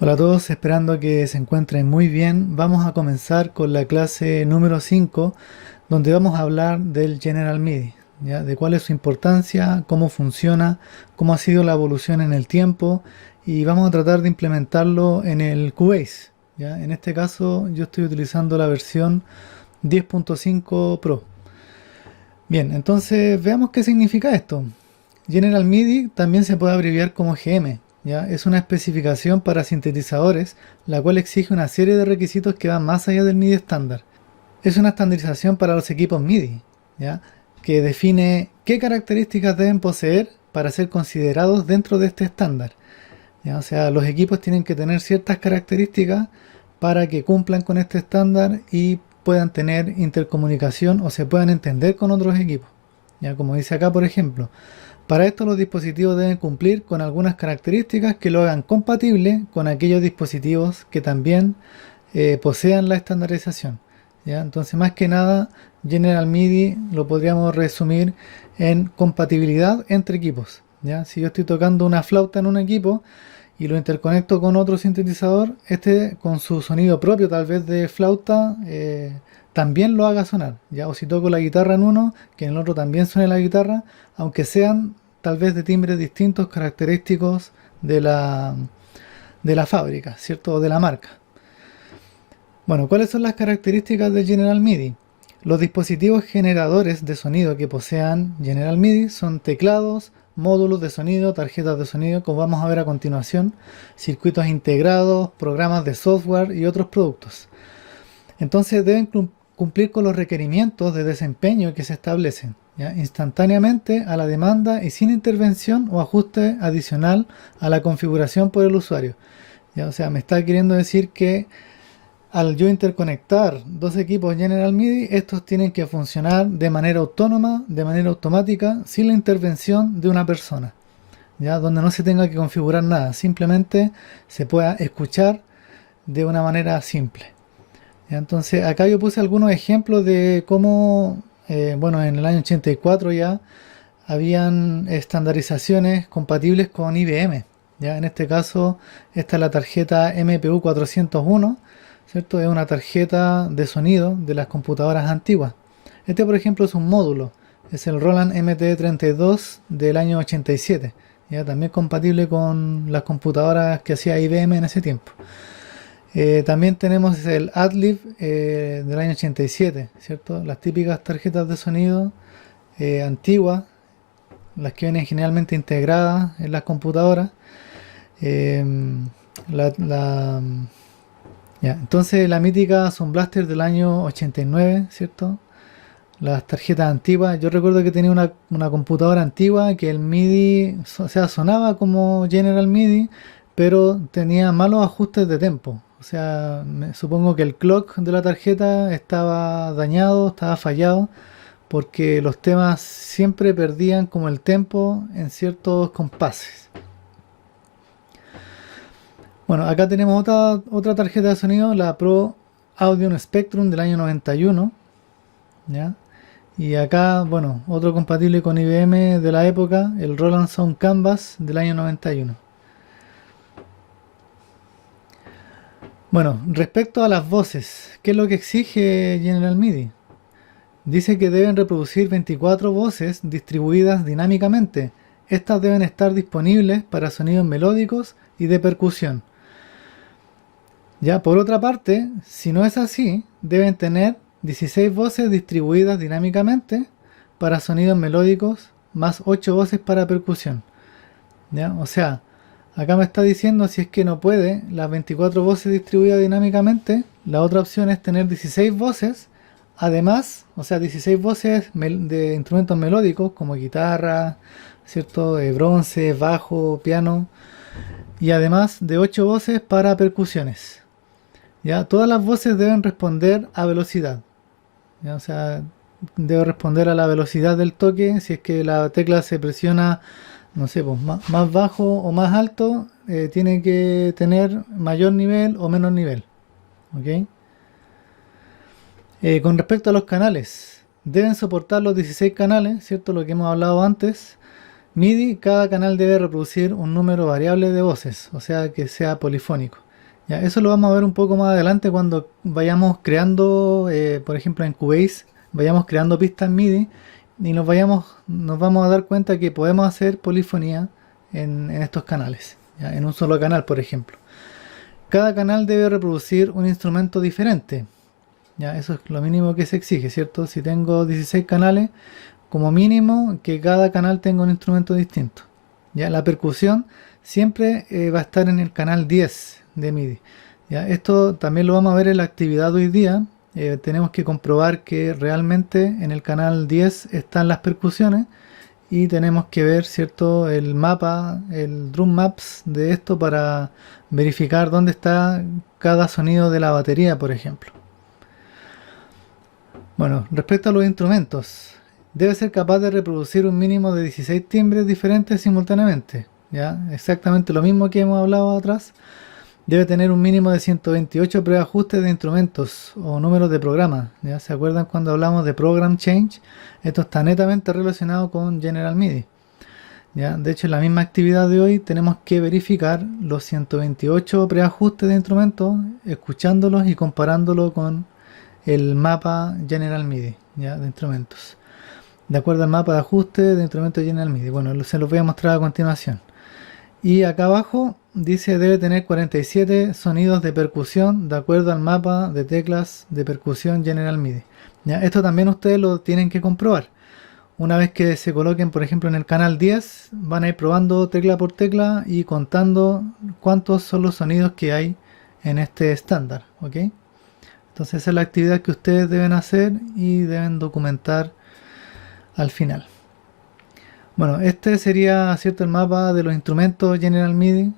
Hola a todos, esperando que se encuentren muy bien. Vamos a comenzar con la clase número 5, donde vamos a hablar del General MIDI, ¿ya? De cuál es su importancia, cómo funciona, cómo ha sido la evolución en el tiempo y vamos a tratar de implementarlo en el Cubase, ¿ya? En este caso yo estoy utilizando la versión 10.5 Pro. Bien, entonces veamos qué significa esto. General MIDI también se puede abreviar como GM, ¿ya? Es una especificación para sintetizadores, la cual exige una serie de requisitos que van más allá del MIDI estándar. Es una estandarización para los equipos MIDI, ¿ya? Que define qué características deben poseer para ser considerados dentro de este estándar, ¿ya? O sea, los equipos tienen que tener ciertas características para que cumplan con este estándar y puedan tener intercomunicación o se puedan entender con otros equipos. ¿Ya? Como dice acá, por ejemplo, para esto los dispositivos deben cumplir con algunas características que lo hagan compatible con aquellos dispositivos que también posean la estandarización, ¿ya? Entonces, más que nada, General MIDI lo podríamos resumir en compatibilidad entre equipos, ¿ya? Si yo estoy tocando una flauta en un equipo y lo interconecto con otro sintetizador, este con su sonido propio, tal vez de flauta, también lo haga sonar, ¿ya? O si toco la guitarra en uno, que en el otro también suene la guitarra, aunque sean tal vez de timbres distintos, característicos de la fábrica, ¿cierto? O de la marca. Bueno, ¿cuáles son las características de General MIDI? Los dispositivos generadores de sonido que posean General MIDI son teclados, módulos de sonido, tarjetas de sonido, como vamos a ver a continuación, circuitos integrados, programas de software y otros productos. Entonces deben cumplir con los requerimientos de desempeño que se establecen, ¿ya? Instantáneamente a la demanda y sin intervención o ajuste adicional a la configuración por el usuario, ¿ya? O sea, me está queriendo decir que al yo interconectar dos equipos General MIDI, estos tienen que funcionar de manera autónoma, de manera automática, sin la intervención de una persona, ¿ya? Donde no se tenga que configurar nada, simplemente se pueda escuchar de una manera simple. ¿Ya? Entonces, acá yo puse algunos ejemplos de cómo, bueno, en el año 84 ya habían estandarizaciones compatibles con IBM. ¿Ya? En este caso, esta es la tarjeta MPU 401, ¿cierto? Es una tarjeta de sonido de las computadoras antiguas. Este, por ejemplo, es un módulo. Es el Roland MT32 del año 87. ¿Ya? También compatible con las computadoras que hacía IBM en ese tiempo. También tenemos el Adlib del año 87, ¿cierto? Las típicas tarjetas de sonido antiguas, las que vienen generalmente integradas en las computadoras. Eh, la, la- ya, entonces la mítica Sound Blaster del año 89, ¿cierto? Las tarjetas antiguas. Yo recuerdo que tenía una computadora antigua que el MIDI, o sea, sonaba como General MIDI, pero tenía malos ajustes de tempo. O sea, supongo que el clock de la tarjeta estaba dañado, estaba fallado, porque los temas siempre perdían como el tempo en ciertos compases. Bueno, acá tenemos otra tarjeta de sonido, la Pro Audio Spectrum del año 91, ¿ya? Y acá, bueno, otro compatible con IBM de la época, el Roland Sound Canvas del año 91. Bueno, respecto a las voces, ¿qué es lo que exige General MIDI? Dice que deben reproducir 24 voces distribuidas dinámicamente. Estas deben estar disponibles para sonidos melódicos y de percusión. Ya, por otra parte, si no es así, deben tener 16 voces distribuidas dinámicamente para sonidos melódicos más 8 voces para percusión. ¿Ya? O sea, acá me está diciendo si es que no puede las 24 voces distribuidas dinámicamente, la otra opción es tener 16 voces, además, o sea, 16 voces de instrumentos melódicos como guitarra, ¿cierto? Bronce, bajo, piano, y además de 8 voces para percusiones. ¿Ya? Todas las voces deben responder a velocidad. ¿Ya? O sea, debe responder a la velocidad del toque. Si es que la tecla se presiona, no sé, pues, más bajo o más alto, tiene que tener mayor nivel o menor nivel. ¿Ok? Con respecto a los canales, deben soportar los 16 canales, ¿cierto? Lo que hemos hablado antes. MIDI, cada canal debe reproducir un número variable de voces, o sea que sea polifónico. Ya, eso lo vamos a ver un poco más adelante cuando vayamos creando, por ejemplo en Cubase, vayamos creando pistas MIDI y nos vamos a dar cuenta que podemos hacer polifonía en estos canales, ya, en un solo canal, por ejemplo. Cada canal debe reproducir un instrumento diferente. Ya, eso es lo mínimo que se exige, ¿cierto? Si tengo 16 canales, como mínimo que cada canal tenga un instrumento distinto. Ya, la percusión siempre va a estar en el canal 10 de MIDI. Ya, esto también lo vamos a ver en la actividad de hoy día. Tenemos que comprobar que realmente en el canal 10 están las percusiones y tenemos que ver, ¿cierto?, el mapa, el drum maps de esto para verificar dónde está cada sonido de la batería, por ejemplo. Bueno, respecto a los instrumentos, debe ser capaz de reproducir un mínimo de 16 timbres diferentes simultáneamente. ¿Ya? Exactamente lo mismo que hemos hablado atrás. Debe tener un mínimo de 128 preajustes de instrumentos o números de programa. ¿Ya? ¿Se acuerdan cuando hablamos de Program Change? Esto está netamente relacionado con General MIDI. ¿Ya? De hecho, en la misma actividad de hoy tenemos que verificar los 128 preajustes de instrumentos, escuchándolos y comparándolo con el mapa General MIDI, ¿ya? De instrumentos. De acuerdo al mapa de ajuste de instrumentos General MIDI. Bueno, se los voy a mostrar a continuación. Y acá abajo dice debe tener 47 sonidos de percusión de acuerdo al mapa de teclas de percusión General MIDI. ¿Ya? Esto también ustedes lo tienen que comprobar. Una vez que se coloquen, por ejemplo, en el canal 10, van a ir probando tecla por tecla y contando cuántos son los sonidos que hay en este estándar. ¿Ok? Entonces esa es la actividad que ustedes deben hacer y deben documentar al final. Bueno, este sería, ¿cierto?, el mapa de los instrumentos General MIDI.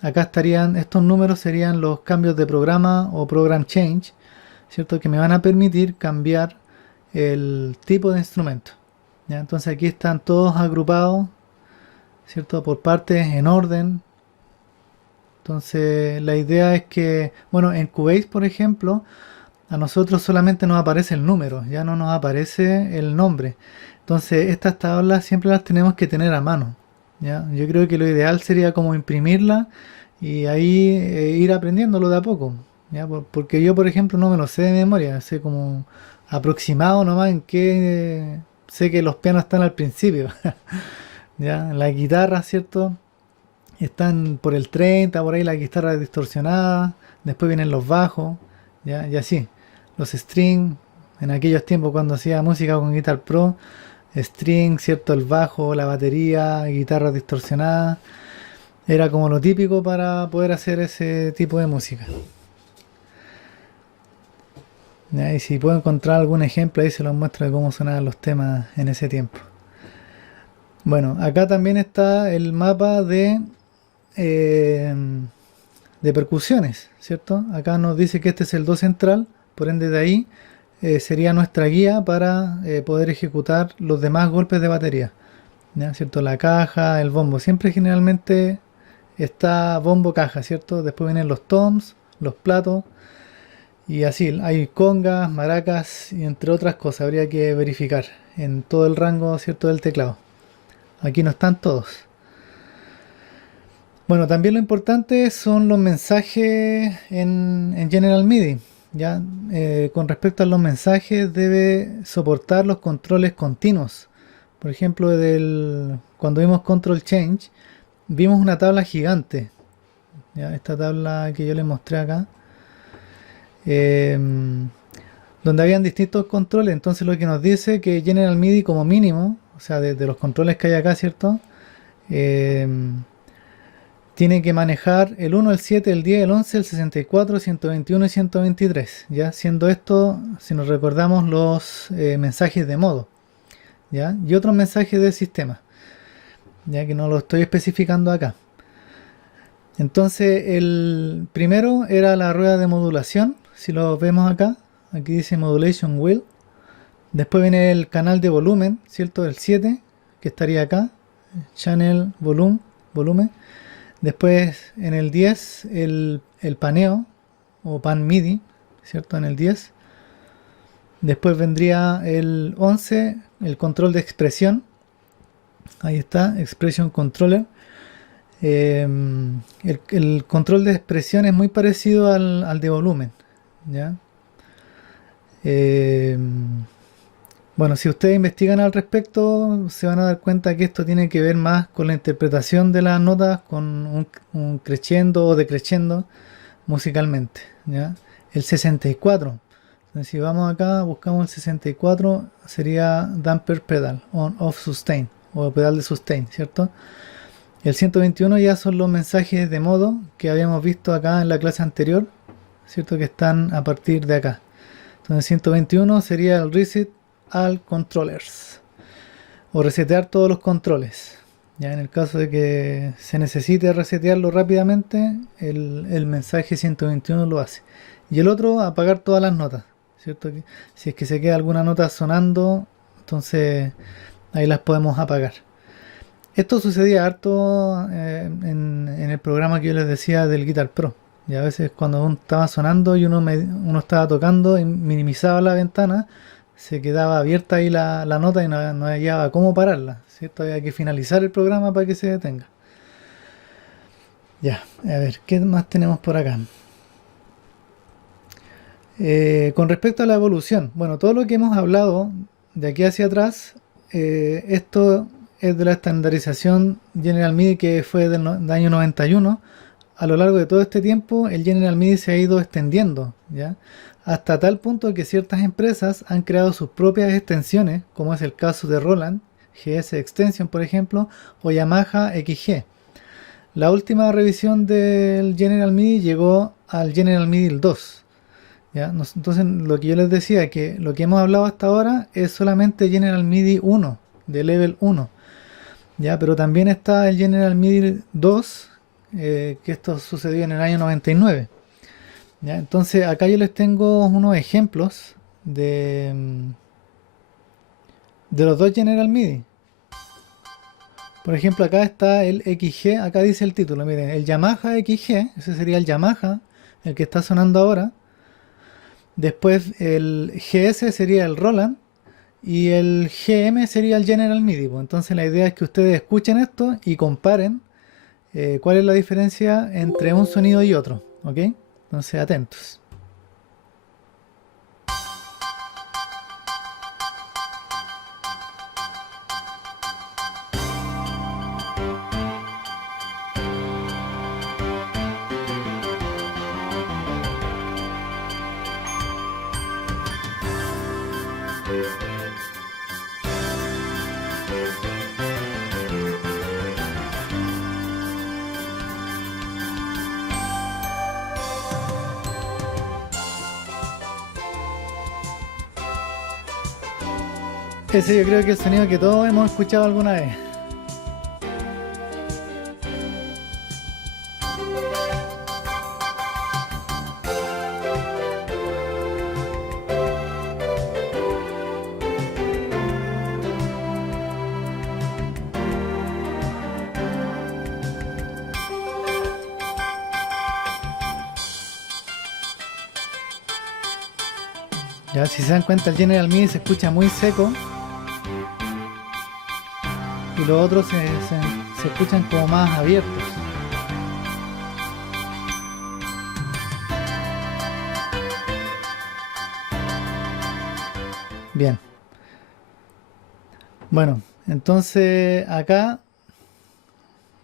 Acá estarían, estos números serían los cambios de programa o program change, ¿cierto?, que me van a permitir cambiar el tipo de instrumento. ¿Ya? Entonces aquí están todos agrupados, ¿cierto?, por partes en orden. Entonces la idea es que, bueno, en Cubase, por ejemplo, a nosotros solamente nos aparece el número, ya no nos aparece el nombre. Entonces estas tablas siempre las tenemos que tener a mano. ¿Ya? Yo creo que lo ideal sería como imprimirla y ahí ir aprendiéndolo de a poco. ¿Ya? Porque yo, por ejemplo, no me lo sé de memoria, sé como aproximado nomás en que sé que los pianos están al principio. ¿Ya? La guitarra, ¿cierto? Están por el 30, por ahí la guitarra distorsionada, después vienen los bajos, ¿ya? Y así. Los string, en aquellos tiempos cuando hacía música con Guitar Pro, string, ¿cierto? El bajo, la batería, guitarra distorsionada, era como lo típico para poder hacer ese tipo de música. ¿Ya? Y si puedo encontrar algún ejemplo ahí se los muestro de cómo sonaban los temas en ese tiempo. Bueno, acá también está el mapa eh, de percusiones, ¿cierto? Acá nos dice que este es el do central, por ende de ahí sería nuestra guía para poder ejecutar los demás golpes de batería, ¿ya? ¿Cierto? La caja, el bombo, siempre generalmente está bombo caja, ¿cierto? Después vienen los toms, los platos y así, hay congas, maracas y entre otras cosas, habría que verificar en todo el rango, ¿cierto?, del teclado. Aquí no están todos. Bueno, también lo importante son los mensajes en General MIDI. ¿Ya? Con respecto a los mensajes, debe soportar los controles continuos. Por ejemplo, cuando vimos Control Change, vimos una tabla gigante. ¿Ya? Esta tabla que yo les mostré acá, eh, donde habían distintos controles. Entonces lo que nos dice que General MIDI como mínimo, o sea, de los controles que hay acá, ¿cierto? Eh, Tiene que manejar el 1, el 7, el 10, el 11, el 64, 121 y 123, ¿ya? Siendo esto, si nos recordamos, los mensajes de modo, ¿ya? Y otros mensajes del sistema, ya que no lo estoy especificando acá. Entonces, el primero era la rueda de modulación, si lo vemos acá, aquí dice Modulation Wheel. Después viene el canal de volumen, ¿cierto? El 7, que estaría acá, Channel Volumen. Después en el 10 el paneo o pan MIDI, ¿cierto? En el 10. Después vendría el 11, el control de expresión. Ahí está, Expression Controller. El control de expresión es muy parecido al de volumen, ¿ya? Eh, bueno, si ustedes investigan al respecto, se van a dar cuenta que esto tiene que ver más con la interpretación de las notas, con un crescendo o decrescendo musicalmente, ¿ya? El 64. Entonces, si vamos acá, buscamos el 64, sería damper pedal, on, off, sustain, o pedal de sustain, ¿cierto? El 121 ya son los mensajes de modo que habíamos visto acá en la clase anterior, ¿cierto? Que están a partir de acá. Entonces 121 sería el reset all controllers, o resetear todos los controles. Ya en el caso de que se necesite resetearlo rápidamente, el mensaje 121 lo hace. Y el otro, apagar todas las notas, ¿cierto? Si es que se queda alguna nota sonando, entonces ahí las podemos apagar. Esto sucedía harto en el programa que yo les decía del Guitar Pro. Y a veces cuando uno estaba sonando y uno estaba tocando y minimizaba la ventana, se quedaba abierta ahí la nota y no hallaba cómo pararla, ¿cierto? Había que finalizar el programa para que se detenga. Ya, a ver, ¿qué más tenemos por acá? Con respecto a la evolución, bueno, todo lo que hemos hablado de aquí hacia atrás, esto es de la estandarización General MIDI que fue del año 91. A lo largo de todo este tiempo, el General MIDI se ha ido extendiendo, ¿ya? Hasta tal punto que ciertas empresas han creado sus propias extensiones, como es el caso de Roland, GS Extension por ejemplo, o Yamaha XG. La última revisión del General MIDI llegó al General MIDI 2. ¿Ya? Entonces lo que yo les decía es que lo que hemos hablado hasta ahora es solamente General MIDI 1, de Level 1. ¿Ya? Pero también está el General MIDI 2, que esto sucedió en el año 99. ¿Ya? Entonces acá yo les tengo unos ejemplos de los dos General MIDI. Por ejemplo, acá está el XG, acá dice el título, miren, el Yamaha XG, ese sería el Yamaha, el que está sonando ahora. Después el GS sería el Roland y el GM sería el General MIDI. Pues. Entonces la idea es que ustedes escuchen esto y comparen cuál es la diferencia entre un sonido y otro, ¿ok? Entonces atentos. Ese yo creo que es el sonido que todos hemos escuchado alguna vez. Ya, si se dan cuenta, el General MIDI se escucha muy seco y los otros se escuchan como más abiertos. Bien. Bueno, entonces acá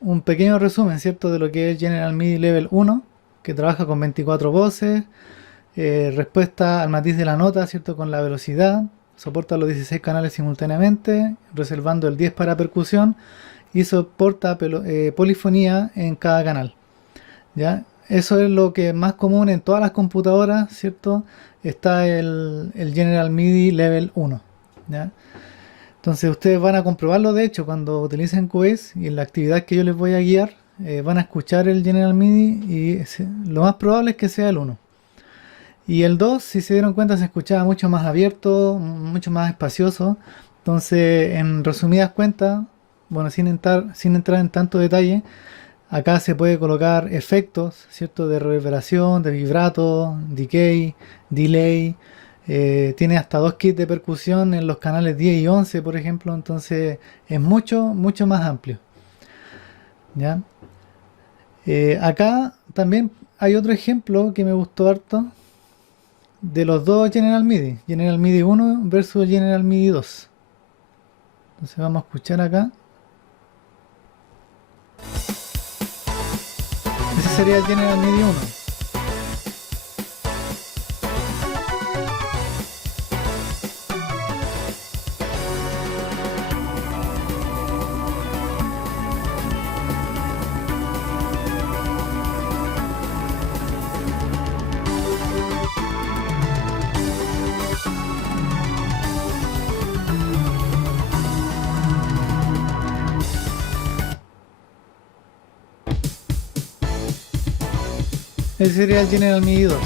un pequeño resumen, ¿cierto? De lo que es General MIDI Level 1, que trabaja con 24 voces, respuesta al matiz de la nota, ¿cierto? Con la velocidad, soporta los 16 canales simultáneamente, reservando el 10 para percusión y soporta polifonía en cada canal. ¿Ya? Eso es lo que es más común en todas las computadoras, ¿cierto? Está el General MIDI Level 1. ¿Ya? Entonces ustedes van a comprobarlo, de hecho, cuando utilicen Cubase y en la actividad que yo les voy a guiar, van a escuchar el General MIDI y lo más probable es que sea el 1. Y el 2, si se dieron cuenta, se escuchaba mucho más abierto, mucho más espacioso. Entonces, en resumidas cuentas, bueno, sin entrar en tanto detalle, acá se puede colocar efectos, ¿cierto? De reverberación, de vibrato, decay, delay. Tiene hasta 2 kits de percusión en los canales 10 y 11, por ejemplo. Entonces, es mucho más amplio. ¿Ya? Acá también hay otro ejemplo que me gustó harto de los dos General MIDI, General MIDI 1 versus General MIDI 2. Entonces vamos a escuchar acá. Ese sería el General MIDI 1. Ese sería el General MIDI 2.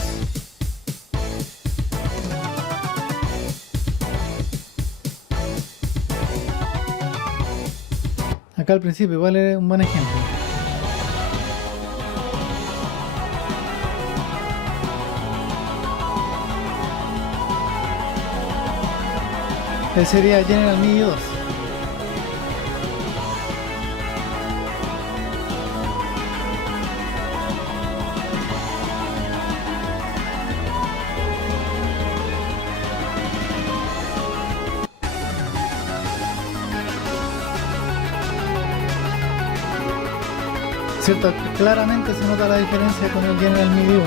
Acá al principio igual es un buen ejemplo. Ese sería el General MIDI 2. ¿Cierto? Claramente se nota la diferencia con el General MIDI 1.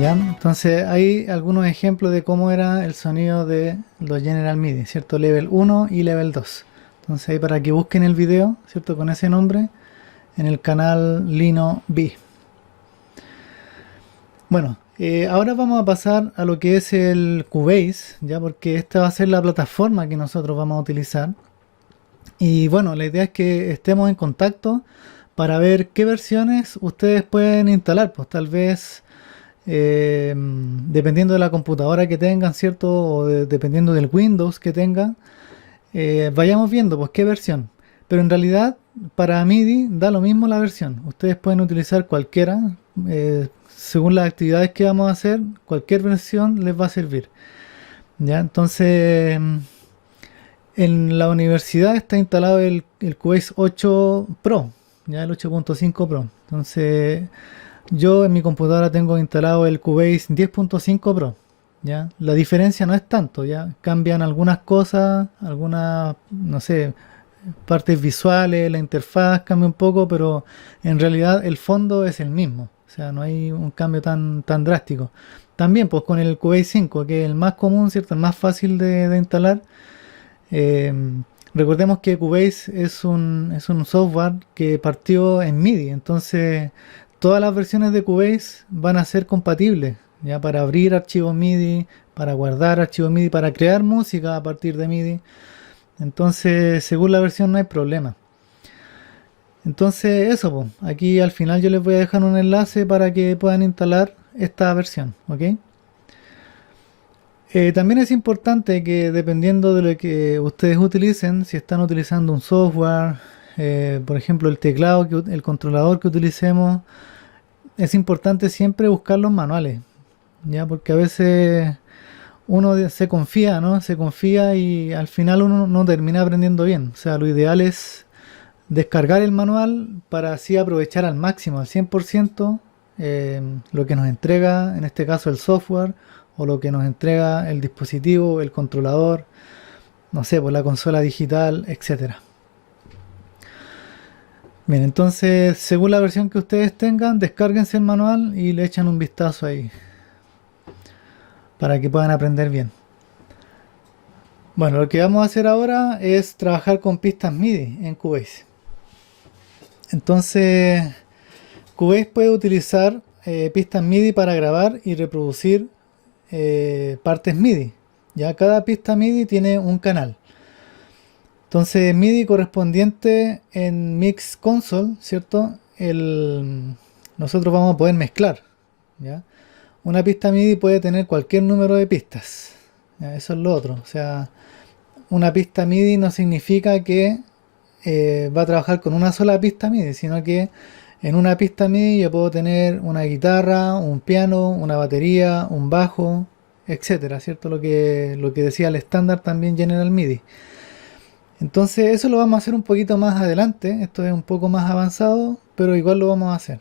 ¿Ya? Entonces hay algunos ejemplos de cómo era el sonido de los General MIDI, ¿cierto? Level 1 y Level 2. Entonces ahí para que busquen el video, ¿cierto? Con ese nombre en el canal Lino B. Bueno, ahora vamos a pasar a lo que es el Cubase, ya porque esta va a ser la plataforma que nosotros vamos a utilizar. Y bueno, la idea es que estemos en contacto para ver qué versiones ustedes pueden instalar, pues tal vez dependiendo de la computadora que tengan, ¿cierto? Dependiendo del Windows que tengan, vayamos viendo pues qué versión. Pero en realidad para MIDI da lo mismo la versión. Ustedes pueden utilizar cualquiera, según las actividades que vamos a hacer, cualquier versión les va a servir. ¿Ya? Entonces, en la universidad está instalado el Cubase 8 Pro, ya el 8.5 Pro. Entonces, yo en mi computadora tengo instalado el Cubase 10.5 Pro. ¿Ya? La diferencia no es tanto, ya cambian algunas cosas, algunas, no sé, partes visuales, la interfaz cambia un poco, pero en realidad el fondo es el mismo. O sea, no hay un cambio tan drástico. También, pues con el Cubase 5, que es el más común, ¿cierto? El más fácil de instalar. Eh, Recordemos que Cubase es un software que partió en MIDI, entonces todas las versiones de Cubase van a ser compatibles, ya para abrir archivos MIDI, para guardar archivos MIDI, para crear música a partir de MIDI. Entonces, según la versión no hay problema. Entonces, eso, po. Aquí al final yo les voy a dejar un enlace para que puedan instalar esta versión, ¿ok? También es importante que dependiendo de lo que ustedes utilicen, si están utilizando un software, por ejemplo el teclado, el controlador que utilicemos, es importante siempre buscar los manuales, ¿ya? Porque a veces uno se confía, ¿no? Se confía y al final uno no termina aprendiendo bien. O sea, lo ideal es descargar el manual para así aprovechar al máximo, al 100%, lo que nos entrega, en este caso el software, o lo que nos entrega el dispositivo, el controlador, no sé, por la consola digital, etcétera. Bien, entonces, según la versión que ustedes tengan, descárguense el manual y le echan un vistazo ahí para que puedan aprender bien. Bueno, lo que vamos a hacer ahora es trabajar con pistas MIDI en Cubase. Entonces, Cubase puede utilizar pistas MIDI para grabar y reproducir partes MIDI. Ya cada pista MIDI tiene un canal. Entonces, MIDI correspondiente en Mix Console, ¿cierto? Nosotros vamos a poder mezclar, ¿ya? Una pista MIDI puede tener cualquier número de pistas, ¿ya? Eso es lo otro. O sea, una pista MIDI no significa que va a trabajar con una sola pista MIDI, sino que En una pista MIDI yo puedo tener una guitarra, un piano, una batería, un bajo, etcétera, ¿cierto? Lo que decía el estándar también General MIDI. Entonces eso lo vamos a hacer un poquito más adelante, esto es un poco más avanzado, pero igual lo vamos a hacer,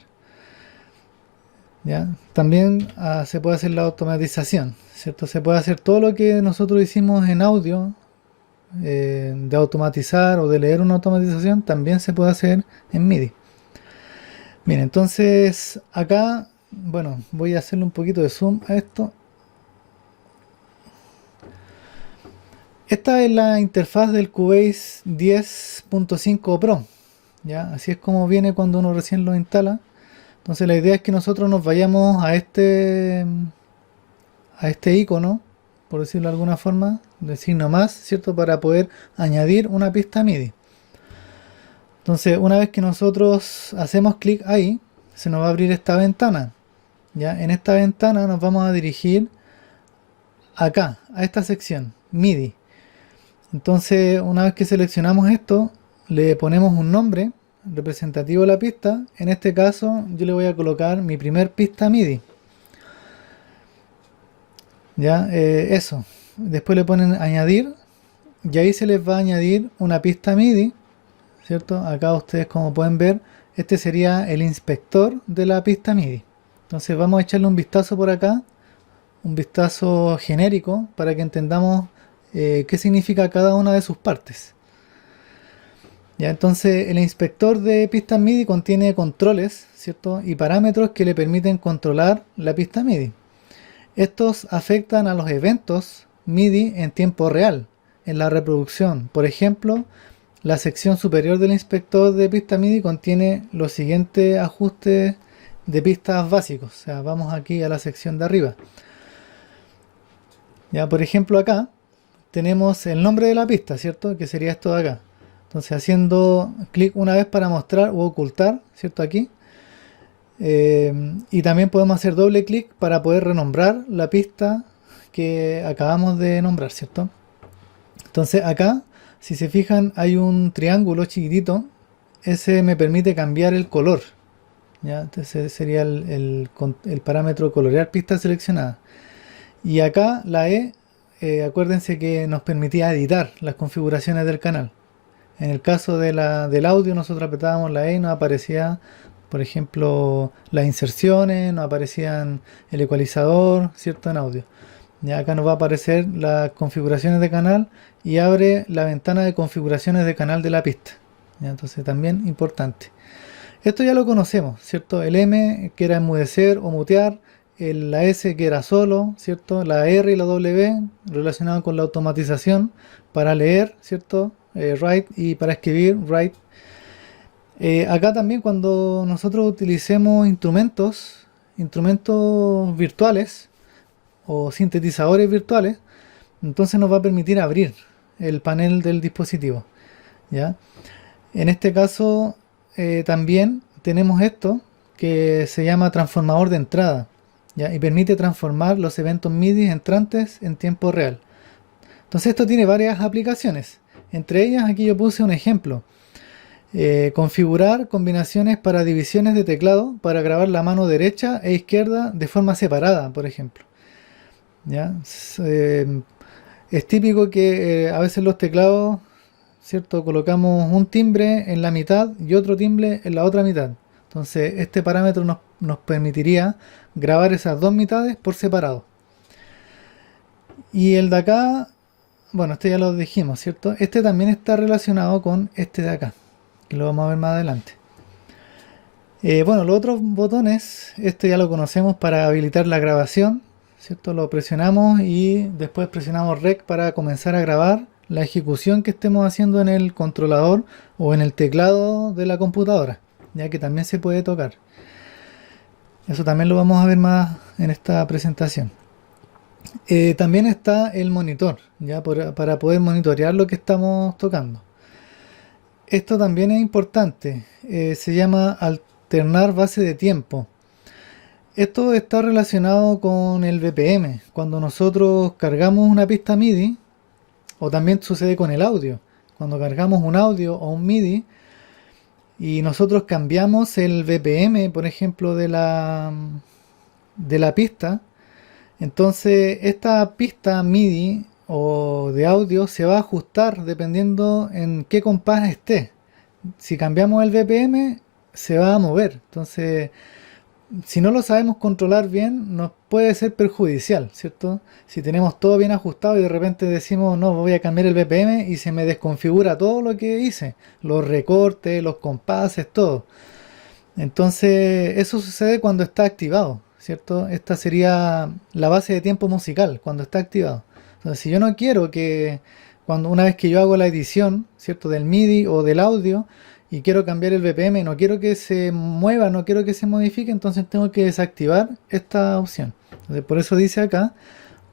¿ya? También se puede hacer la automatización, ¿cierto? Se puede hacer todo lo que nosotros hicimos en audio, de automatizar o de leer una automatización, también se puede hacer en MIDI. Bien, entonces acá, bueno, voy a hacerle un poquito de zoom a esto. Esta es la interfaz del Cubase 10.5 Pro, ¿ya? Así es como viene cuando uno recién lo instala. Entonces la idea es que nosotros nos vayamos a este icono, por decirlo de alguna forma, de signo más, ¿cierto? Para poder añadir una pista MIDI. Entonces una vez que nosotros hacemos clic ahí, se nos va a abrir esta ventana, ¿ya? En esta ventana nos vamos a dirigir acá, a esta sección, MIDI. Entonces, una vez que seleccionamos esto, le ponemos un nombre representativo de la pista. En este caso, yo le voy a colocar mi primer pista MIDI. Ya, eso. Después le ponen añadir y ahí se les va a añadir una pista MIDI, ¿cierto? Acá ustedes, como pueden ver, este sería el inspector de la pista MIDI. Entonces vamos a echarle un vistazo por acá, un vistazo genérico para que entendamos qué significa cada una de sus partes. Ya, entonces el inspector de pistas MIDI contiene controles, ¿cierto? Y parámetros que le permiten controlar la pista MIDI. Estos afectan a los eventos MIDI en tiempo real, en la reproducción. Por ejemplo, la sección superior del inspector de pista MIDI contiene los siguientes ajustes de pistas básicos. O sea, vamos aquí a la sección de arriba. Ya, por ejemplo, acá tenemos el nombre de la pista, ¿cierto? Que sería esto de acá. Entonces, haciendo clic una vez para mostrar u ocultar, ¿cierto? Aquí. Y también podemos hacer doble clic para poder renombrar la pista que acabamos de nombrar, ¿cierto? Entonces acá, si se fijan, hay un triángulo chiquitito. Ese me permite cambiar el color, ¿ya? Entonces sería el parámetro colorear pista seleccionada. Y acá la E, acuérdense que nos permitía editar las configuraciones del canal. En el caso del audio, nosotros apretábamos la E y nos aparecía, por ejemplo, las inserciones, nos aparecían el ecualizador, ¿cierto? En audio. Ya acá nos va a aparecer las configuraciones de canal y abre la ventana de configuraciones de canal de la pista. ¿Ya? Entonces también importante. Esto ya lo conocemos, ¿cierto? El M que era enmudecer o mutear, la S que era solo, ¿cierto? La R y la W relacionado con la automatización para leer, ¿cierto? Write, y para escribir write. Acá también cuando nosotros utilicemos instrumentos virtuales o sintetizadores virtuales, entonces nos va a permitir abrir el panel del dispositivo, ¿ya? En este caso también tenemos esto que se llama transformador de entrada, ¿ya? Y permite transformar los eventos MIDI entrantes en tiempo real. Entonces esto tiene varias aplicaciones. Entre ellas aquí yo puse un ejemplo. Configurar combinaciones para divisiones de teclado para grabar la mano derecha e izquierda de forma separada, por ejemplo. ¿Ya? Es típico que a veces los teclados, ¿cierto? Colocamos un timbre en la mitad y otro timbre en la otra mitad. Entonces este parámetro nos permitiría grabar esas dos mitades por separado. Y el de acá, bueno, este ya lo dijimos, ¿cierto? Este también está relacionado con este de acá, que lo vamos a ver más adelante. Bueno, los otros botones, este ya lo conocemos para habilitar la grabación, ¿cierto? Lo presionamos y después presionamos REC para comenzar a grabar la ejecución que estemos haciendo en el controlador o en el teclado de la computadora, ya que también se puede tocar. Eso también lo vamos a ver más en esta presentación. También está el monitor, ya para poder monitorear lo que estamos tocando. Esto también es importante, se llama alternar base de tiempo. Esto está relacionado con el BPM. Cuando nosotros cargamos una pista MIDI, o también sucede con el audio, cuando cargamos un audio o un MIDI, y nosotros cambiamos el BPM, por ejemplo, de la pista, entonces esta pista MIDI o de audio se va a ajustar dependiendo en qué compás esté. Si cambiamos el BPM, se va a mover. Entonces, si no lo sabemos controlar bien, nos puede ser perjudicial, ¿cierto? Si tenemos todo bien ajustado y de repente decimos, no, voy a cambiar el BPM y se me desconfigura todo lo que hice, los recortes, los compases, todo. Entonces, eso sucede cuando está activado, ¿cierto? Esta sería la base de tiempo musical, cuando está activado. Entonces, si yo no quiero que, cuando una vez que yo hago la edición, ¿cierto? Del MIDI o del audio, y quiero cambiar el BPM, no quiero que se mueva, no quiero que se modifique, entonces tengo que desactivar esta opción. Entonces, por eso dice acá,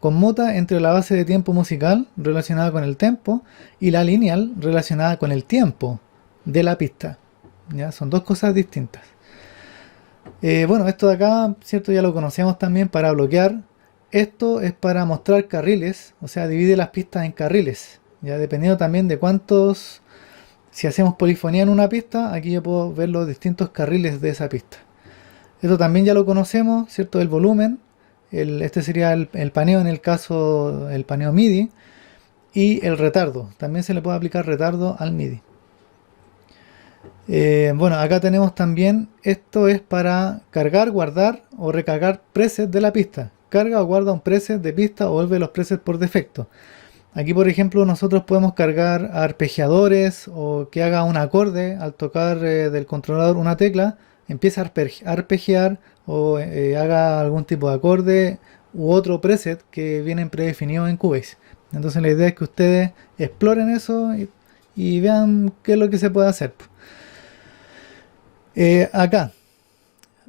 conmuta entre la base de tiempo musical relacionada con el tempo y la lineal relacionada con el tiempo de la pista. ¿Ya? Son dos cosas distintas. Bueno, esto de acá, ¿cierto? Ya lo conocemos también para bloquear. Esto es para mostrar carriles, o sea, divide las pistas en carriles. Ya dependiendo también de cuántos, si hacemos polifonía en una pista, aquí yo puedo ver los distintos carriles de esa pista. Esto también ya lo conocemos, ¿cierto? El volumen, este sería el paneo en el caso, el paneo MIDI, y el retardo. También se le puede aplicar retardo al MIDI. Bueno, acá tenemos también, esto es para cargar, guardar o recargar presets de la pista. Carga o guarda un preset de pista o vuelve los presets por defecto. Aquí, por ejemplo, nosotros podemos cargar arpegiadores o que haga un acorde al tocar del controlador una tecla, empieza a arpegiar o haga algún tipo de acorde u otro preset que vienen predefinidos en Cubase. Entonces la idea es que ustedes exploren eso y vean qué es lo que se puede hacer. Acá,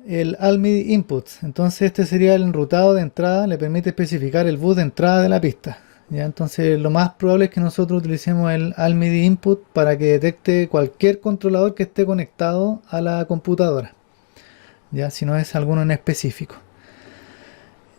el ALMIDI Inputs. Entonces este sería el enrutado de entrada, le permite especificar el bus de entrada de la pista. ¿Ya? Entonces lo más probable es que nosotros utilicemos el ALMIDI Input para que detecte cualquier controlador que esté conectado a la computadora. ¿Ya? Si no es alguno en específico.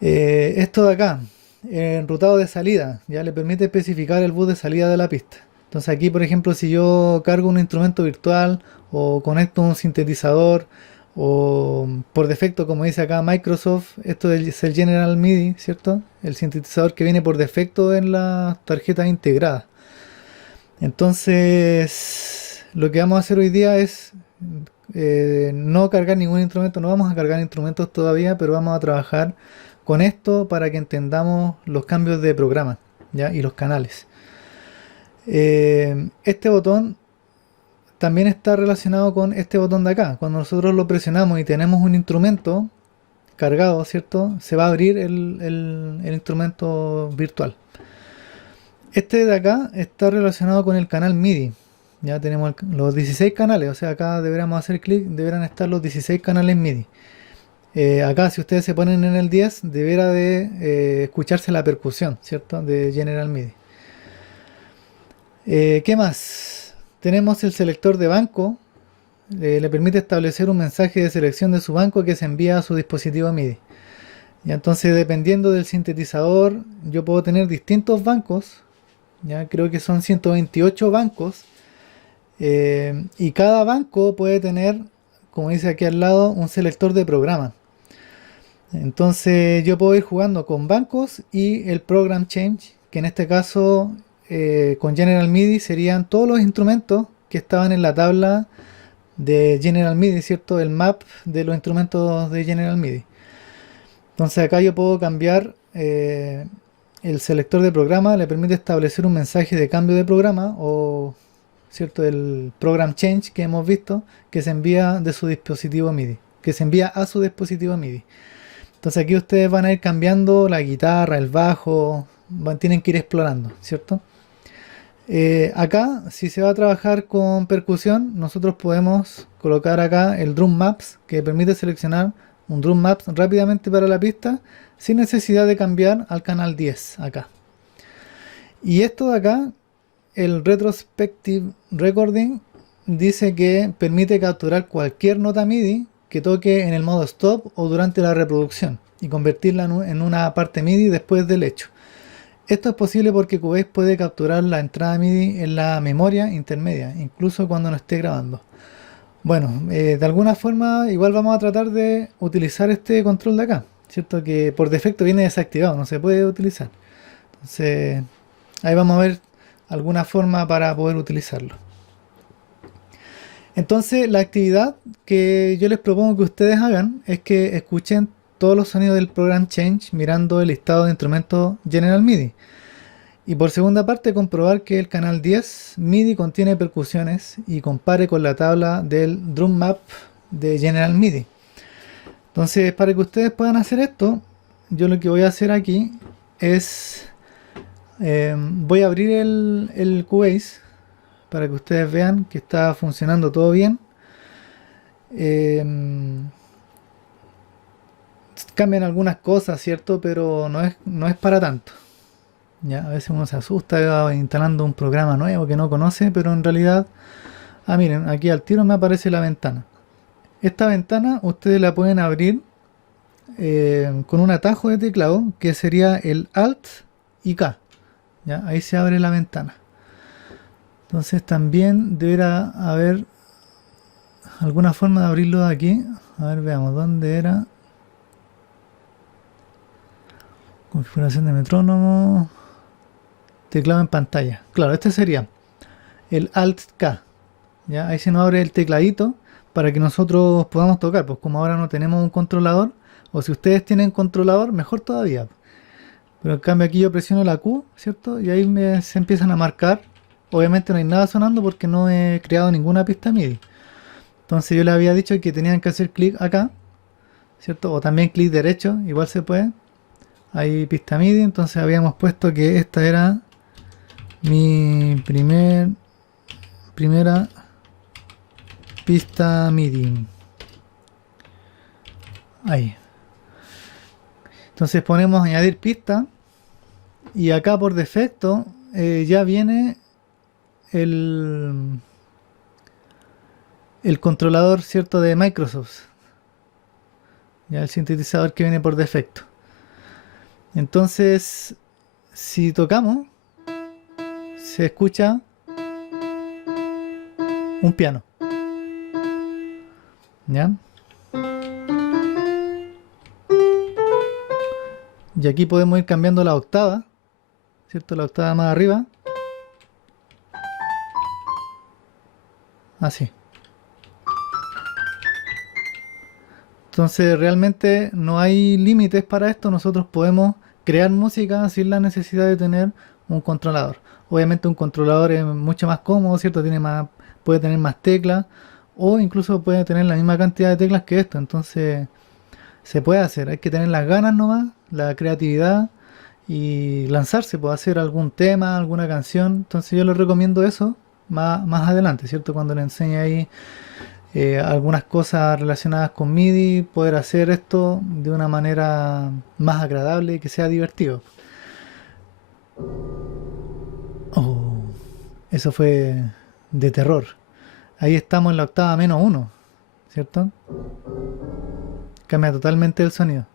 Esto de acá, enrutado de salida, ya le permite especificar el bus de salida de la pista. Entonces aquí, por ejemplo, si yo cargo un instrumento virtual o conecto un sintetizador o por defecto, como dice acá Microsoft, esto es el General MIDI, ¿cierto? El sintetizador que viene por defecto en las tarjetas integradas. Entonces, lo que vamos a hacer hoy día es no cargar ningún instrumento, no vamos a cargar instrumentos todavía, pero vamos a trabajar con esto para que entendamos los cambios de programa, ¿ya? Y los canales. Este botón también está relacionado con este botón de acá. Cuando nosotros lo presionamos y tenemos un instrumento cargado, ¿cierto? Se va a abrir el instrumento virtual. Este de acá está relacionado con el canal MIDI. Ya tenemos los 16 canales, o sea, acá deberíamos hacer clic, deberán estar los 16 canales MIDI. Acá, si ustedes se ponen en el 10, deberá de escucharse la percusión, ¿cierto? De General MIDI. ¿Qué más? Tenemos el selector de banco. Le permite establecer un mensaje de selección de su banco que se envía a su dispositivo MIDI. Y entonces, dependiendo del sintetizador, yo puedo tener distintos bancos. Ya creo que son 128 bancos. Y cada banco puede tener, como dice aquí al lado, un selector de programa. Entonces yo puedo ir jugando con bancos y el Program Change, que en este caso con General MIDI serían todos los instrumentos que estaban en la tabla de General MIDI, ¿cierto? El map de los instrumentos de General MIDI. Entonces acá yo puedo cambiar el selector de programa, le permite establecer un mensaje de cambio de programa o, ¿cierto? El Program Change que hemos visto que se envía de su dispositivo MIDI, que se envía a su dispositivo MIDI. Entonces aquí ustedes van a ir cambiando la guitarra, el bajo, tienen que ir explorando, ¿cierto? Acá, si se va a trabajar con percusión, nosotros podemos colocar acá el Drum Maps, que permite seleccionar un Drum Maps rápidamente para la pista, sin necesidad de cambiar al canal 10, acá. Y esto de acá, el Retrospective Recording, dice que permite capturar cualquier nota MIDI que toque en el modo stop o durante la reproducción y convertirla en una parte MIDI después del hecho. Esto es posible porque Cubase puede capturar la entrada MIDI en la memoria intermedia, incluso cuando no esté grabando. Bueno, de alguna forma igual vamos a tratar de utilizar este control de acá, ¿cierto? Que por defecto viene desactivado, no se puede utilizar. Entonces, ahí vamos a ver alguna forma para poder utilizarlo. Entonces, la actividad que yo les propongo que ustedes hagan es que escuchen todos los sonidos del Program Change mirando el listado de instrumentos General MIDI. Y por segunda parte, comprobar que el canal 10 MIDI contiene percusiones y compare con la tabla del Drum Map de General MIDI. Entonces, para que ustedes puedan hacer esto, yo lo que voy a hacer aquí es... voy a abrir el Cubase para que ustedes vean que está funcionando todo bien. Eh, cambian algunas cosas, ¿cierto? Pero no es para tanto. Ya, a veces uno se asusta instalando un programa nuevo que no conoce, pero en realidad, miren, aquí al tiro me aparece la ventana. Esta ventana ustedes la pueden abrir con un atajo de teclado que sería el Alt y K. ¿Ya? Ahí se abre la ventana. Entonces también deberá haber alguna forma de abrirlo de aquí. A ver, veamos, ¿dónde era? Configuración de metrónomo. Teclado en pantalla. Claro, este sería el Alt K. ¿Ya? Ahí se nos abre el tecladito para que nosotros podamos tocar. Pues como ahora no tenemos un controlador, o si ustedes tienen controlador, mejor todavía. Pero en cambio aquí yo presiono la Q, ¿cierto? Y ahí se empiezan a marcar. Obviamente no hay nada sonando porque no he creado ninguna pista MIDI. Entonces yo les había dicho que tenían que hacer clic acá, ¿cierto? O también clic derecho, igual se puede. Hay pista MIDI, entonces habíamos puesto que esta era mi primera pista MIDI. Ahí. Entonces ponemos añadir pista. Y acá por defecto ya viene el, el controlador, ¿cierto? De Microsoft. Ya el sintetizador que viene por defecto. Entonces, si tocamos, se escucha un piano. ¿Ya? Y aquí podemos ir cambiando la octava, ¿cierto? La octava más arriba. Así. Entonces realmente no hay límites para esto. Nosotros podemos crear música sin la necesidad de tener un controlador. Obviamente un controlador es mucho más cómodo, ¿cierto? Puede tener más teclas o incluso puede tener la misma cantidad de teclas que esto. Entonces se puede hacer. Hay que tener las ganas nomás, la creatividad y lanzarse. Puede hacer algún tema, alguna canción. Entonces yo les recomiendo eso más adelante, ¿cierto? Cuando le enseñe ahí algunas cosas relacionadas con MIDI, poder hacer esto de una manera más agradable y que sea divertido. Oh, eso fue de terror. Ahí estamos en la octava menos uno, ¿cierto? Cambia totalmente el sonido.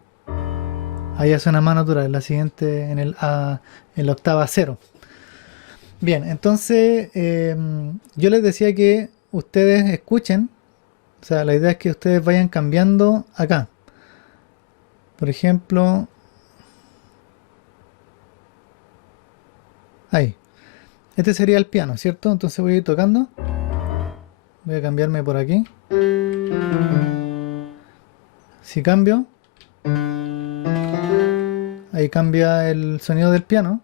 Ahí ya suena más natural, en la siguiente en la octava cero. Bien, entonces yo les decía que ustedes escuchen. O sea, la idea es que ustedes vayan cambiando acá. Por ejemplo, ahí. Este sería el piano, ¿cierto? Entonces voy a ir tocando. Voy a cambiarme por aquí. Si cambio, ahí cambia el sonido del piano.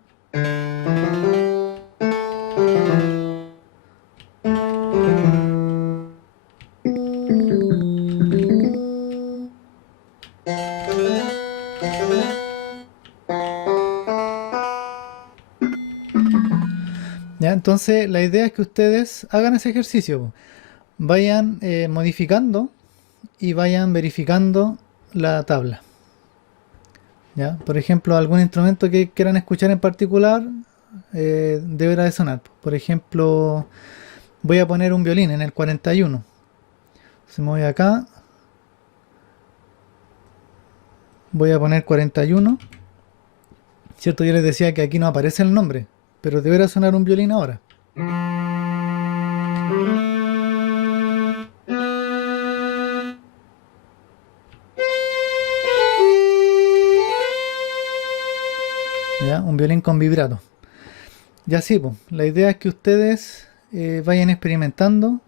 ¿Ya? Entonces la idea es que ustedes hagan ese ejercicio. Vayan modificando y vayan verificando la tabla. ¿Ya? Por ejemplo, algún instrumento que quieran escuchar en particular deberá de sonar. Por ejemplo, voy a poner un violín en el 41. Se me voy acá. Voy a poner 41. Cierto, yo les decía que aquí no aparece el nombre, pero deberá sonar un violín ahora. ¿ya? Un violín con vibrato. Ya sí, pues, la idea es que ustedes vayan experimentando,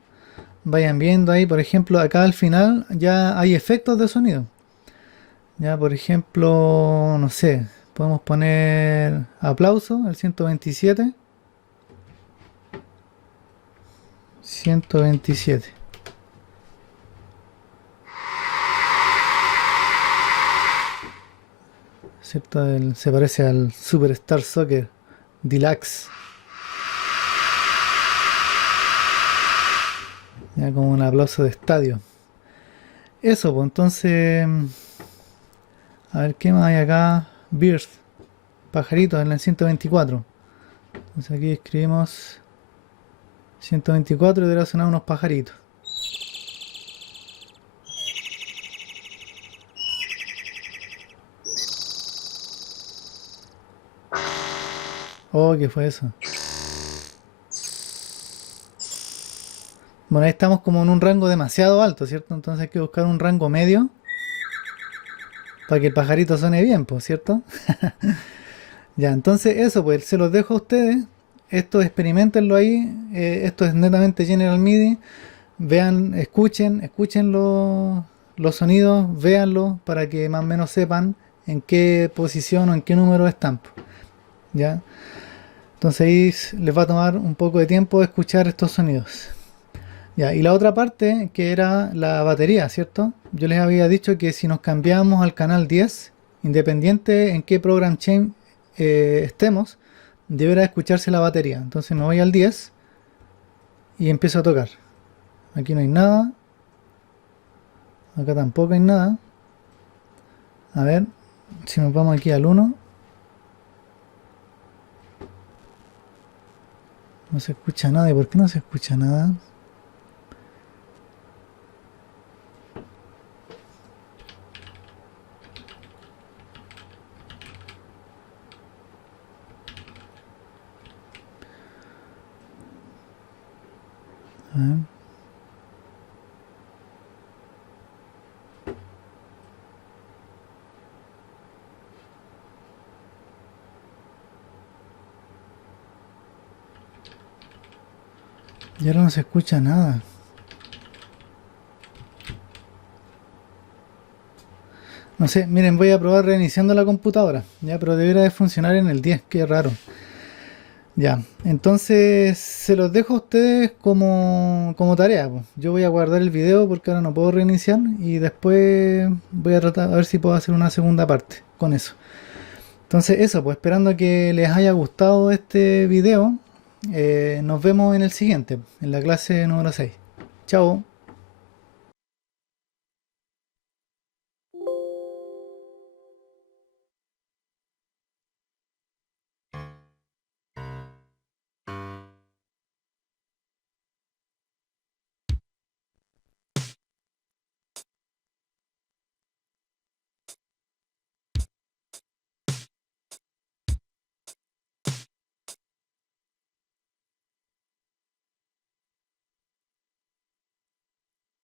vayan viendo ahí, por ejemplo, acá al final ya hay efectos de sonido. Ya, por ejemplo, no sé, podemos poner aplauso, el 127. 127. ¿Cierto? Se parece al Superstar Soccer Deluxe. Ya como un aplauso de estadio. Eso, pues entonces. A ver, ¿qué más hay acá? Birds. Pajaritos en el 124. Entonces aquí escribimos 124 y deberá sonar unos pajaritos. Oh, ¿qué fue eso? Bueno, ahí estamos como en un rango demasiado alto, ¿cierto? Entonces hay que buscar un rango medio para que el pajarito suene bien, pues, ¿cierto? Ya, entonces eso, pues se los dejo a ustedes. Esto experimentenlo ahí. Esto es netamente General MIDI. Vean, escuchen los sonidos, véanlos para que más o menos sepan en qué posición o en qué número están, pues, ¿ya? Entonces ahí les va a tomar un poco de tiempo escuchar estos sonidos. Ya, y la otra parte que era la batería, ¿cierto? Yo les había dicho que si nos cambiamos al canal 10, independiente en qué program chain estemos, deberá escucharse la batería. Entonces me voy al 10 y empiezo a tocar. Aquí no hay nada. Acá tampoco hay nada. A ver, si nos vamos aquí al 1, no se escucha nada. ¿Y por qué no se escucha nada? A ver. Y ahora no se escucha nada. No sé, miren, voy a probar reiniciando la computadora. Ya, pero debería de funcionar en el 10, qué raro. Ya, entonces se los dejo a ustedes como tarea, po. Yo voy a guardar el video porque ahora no puedo reiniciar y después voy a tratar a ver si puedo hacer una segunda parte con eso. Entonces eso, pues esperando que les haya gustado este video, nos vemos en el siguiente, en la clase número 6. Chao.